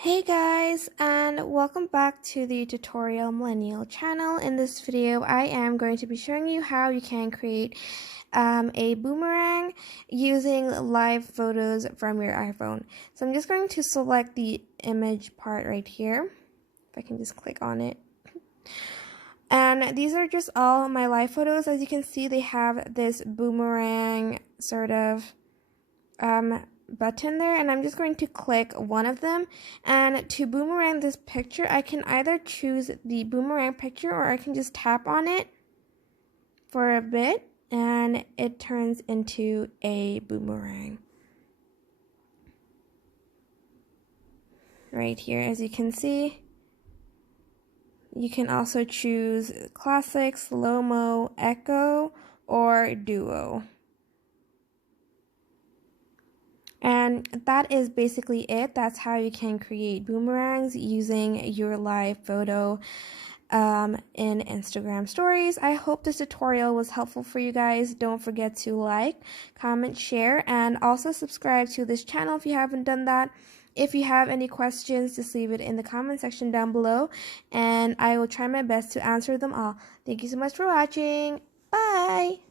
Hey guys, and welcome back to the Tutorial Millennial channel. In this video, I am going to be showing you how you can create a boomerang using live photos from your iPhone. So I'm just going to select the image part right here. If I can just click on it. And these are just all my live photos. As you can see, they have this boomerang sort of button there, and I'm just going to click one of them. And to boomerang this picture, I can either choose the boomerang picture or I can just tap on it for a bit and it turns into a boomerang. Right here, as you can see. You can also choose classic, slow-mo, echo, or duo. And that is basically it. That's how you can create boomerangs using your live photo in Instagram stories. I hope this tutorial was helpful for you guys. Don't forget to like, comment, share, and also subscribe to this channel if you haven't done that. If you have any questions, just leave it in the comment section down below, and I will try my best to answer them all. Thank you so much for watching. Bye!